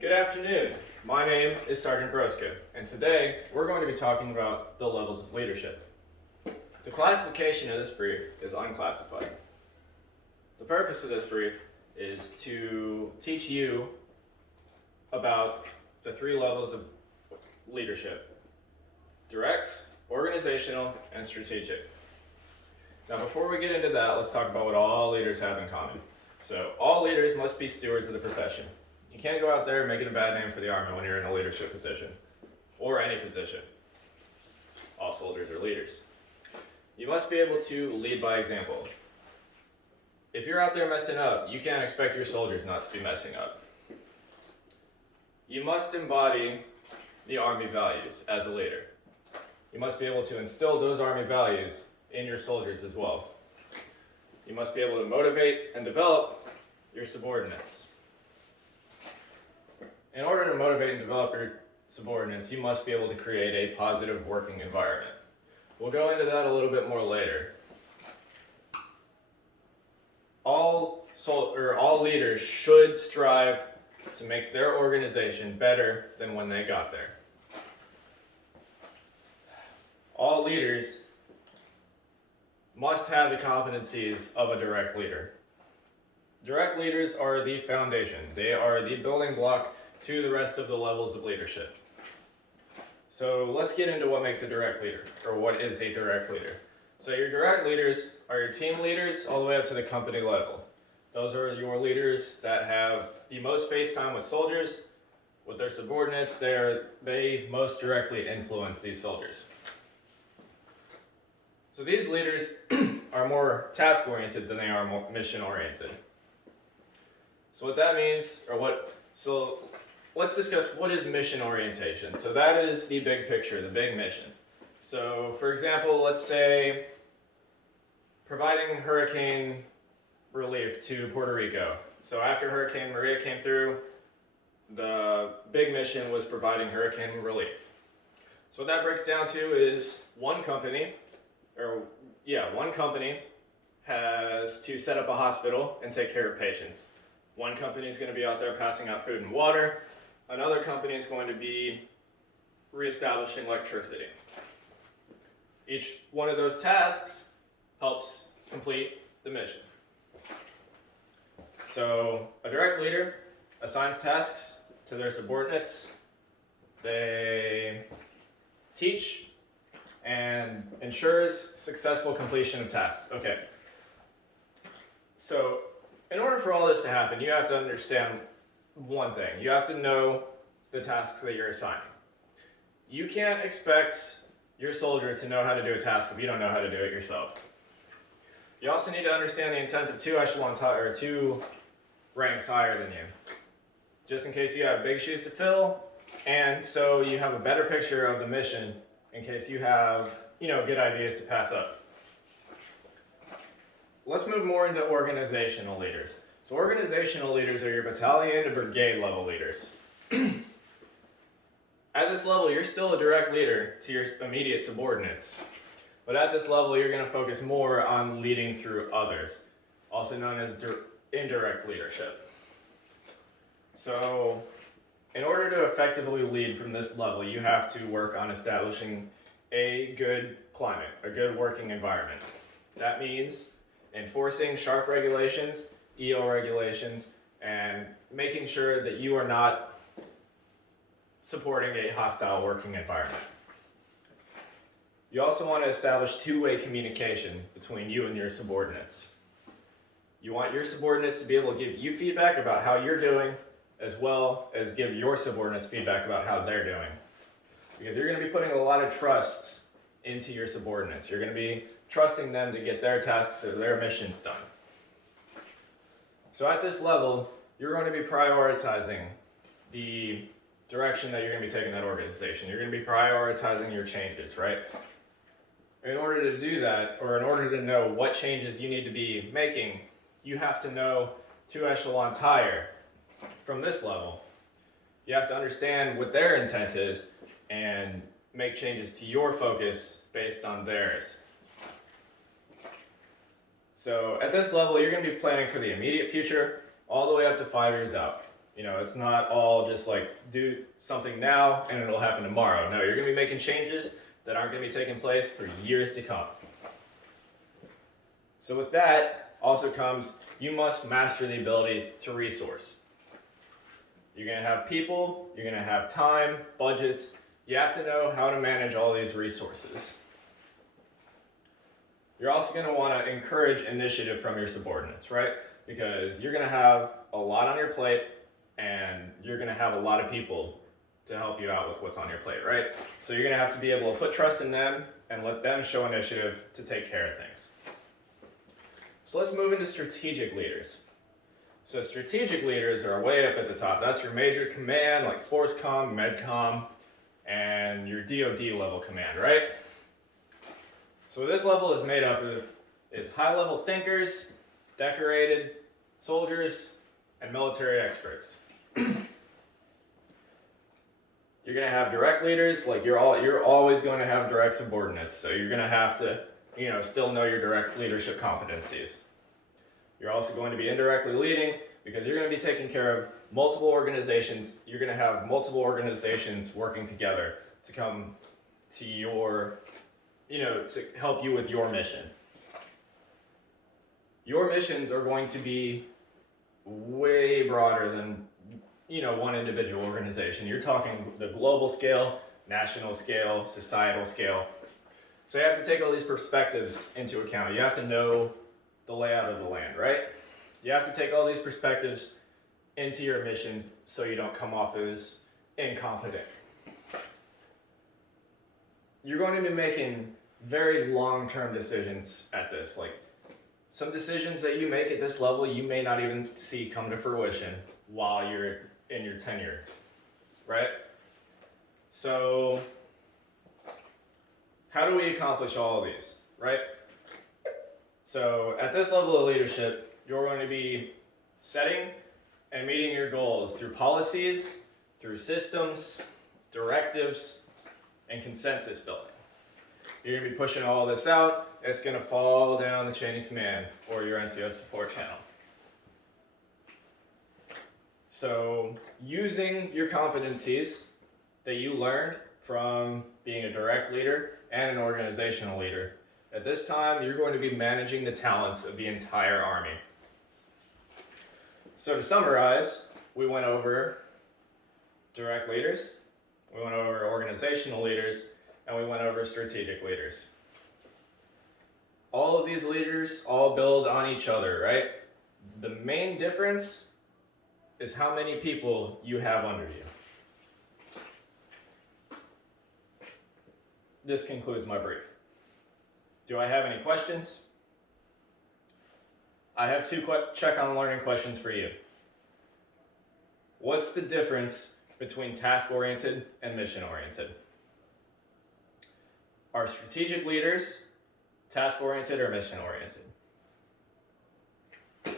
Good afternoon. My name is Sergeant Brzoska, and today we're going to be talking about the levels of leadership. The classification of this brief is unclassified. The purpose of this brief is to teach you about the three levels of leadership: direct, organizational, and strategic. Now, before we get into that, let's talk about what all leaders have in common. So, all leaders must be stewards of the profession. You can't go out there making a bad name for the Army when you're in a leadership position, or any position. All soldiers are leaders. You must be able to lead by example. If you're out there messing up, you can't expect your soldiers not to be messing up. You must embody the Army values as a leader. You must be able to instill those Army values in your soldiers as well. You must be able to motivate and develop your subordinates. In order to motivate and develop your subordinates, you must be able to create a positive working environment. We'll go into that a little bit more later. All leaders should strive to make their organization better than when they got there. All leaders must have the competencies of a direct leader. Direct leaders are the foundation. They are the building block to the rest of the levels of leadership. So let's get into what makes a direct leader, or what is a direct leader. So your direct leaders are your team leaders all the way up to the company level. Those are your leaders that have the most face time with soldiers, with their subordinates. They most directly influence these soldiers. So these leaders are more task-oriented than they are more mission-oriented. So what that means, let's discuss what is mission orientation. So that is the big picture, the big mission. So for example, let's say providing hurricane relief to Puerto Rico. So after Hurricane Maria came through, the big mission was providing hurricane relief. So what that breaks down to is one company has to set up a hospital and take care of patients. One company is going to be out there passing out food and water. Another company is going to be reestablishing electricity. Each one of those tasks helps complete the mission. So a direct leader assigns tasks to their subordinates. They teach and ensures successful completion of tasks. Okay. So in order for all this to happen, you have to understand one thing. You have to know the tasks that you're assigning. You can't expect your soldier to know how to do a task if you don't know how to do it yourself. You also need to understand the intent of two ranks higher than you, just in case you have big shoes to fill, and so you have a better picture of the mission in case you have, good ideas to pass up. Let's move more into organizational leaders. So organizational leaders are your battalion and brigade level leaders. At this level, you're still a direct leader to your immediate subordinates. But at this level, you're going to focus more on leading through others, also known as indirect leadership. So in order to effectively lead from this level, you have to work on establishing a good climate, a good working environment. That means enforcing sharp regulations, EO regulations, and making sure that you are not supporting a hostile working environment. You also want to establish two-way communication between you and your subordinates. You want your subordinates to be able to give you feedback about how you're doing, as well as give your subordinates feedback about how they're doing. Because you're going to be putting a lot of trust into your subordinates. You're going to be trusting them to get their tasks or their missions done. So at this level, you're going to be prioritizing the direction that you're going to be taking that organization. You're going to be prioritizing your changes, right? In order to do that, or in order to know what changes you need to be making, you have to know two echelons higher from this level. You have to understand what their intent is and make changes to your focus based on theirs. So at this level, you're going to be planning for the immediate future all the way up to 5 years out. It's not all just like do something now and it'll happen tomorrow. No, you're going to be making changes that aren't going to be taking place for years to come. So with that also comes, you must master the ability to resource. You're going to have people, you're going to have time, budgets. You have to know how to manage all these resources. You're also going to want to encourage initiative from your subordinates, right? Because you're going to have a lot on your plate and you're going to have a lot of people to help you out with what's on your plate, right? So you're going to have to be able to put trust in them and let them show initiative to take care of things. So let's move into strategic leaders. So strategic leaders are way up at the top. That's your major command, like Force Com, MedCom, and your DoD level command, right? So this level is made up of high-level thinkers, decorated soldiers, and military experts. You're going to have direct leaders, like you're always going to have direct subordinates, so you're going to have to, still know your direct leadership competencies. You're also going to be indirectly leading because you're going to be taking care of multiple organizations. You're going to have multiple organizations working together to come to your, to help you with your mission. Your missions are going to be way broader than, one individual organization. You're talking the global scale, national scale, societal scale. So you have to take all these perspectives into account. You have to know the layout of the land, right? You have to take all these perspectives into your mission so you don't come off as incompetent. You're going to be making very long-term decisions at this. Like some decisions that you make at this level, you may not even see come to fruition while you're in your tenure, right? So how do we accomplish all of these, right? So at this level of leadership, you're going to be setting and meeting your goals through policies, through systems, directives, and consensus building. You're going to be pushing all this out. It's going to fall down the chain of command or your NCO support channel. So using your competencies that you learned from being a direct leader and an organizational leader, at this time you're going to be managing the talents of the entire Army. So to summarize, we went over direct leaders, we went over organizational leaders, and we went over strategic leaders. All of these leaders all build on each other, right? The main difference is how many people you have under you. This concludes my brief. Do I have any questions? I have two check on learning questions for you. What's the difference between task-oriented and mission-oriented? Are strategic leaders task-oriented or mission-oriented?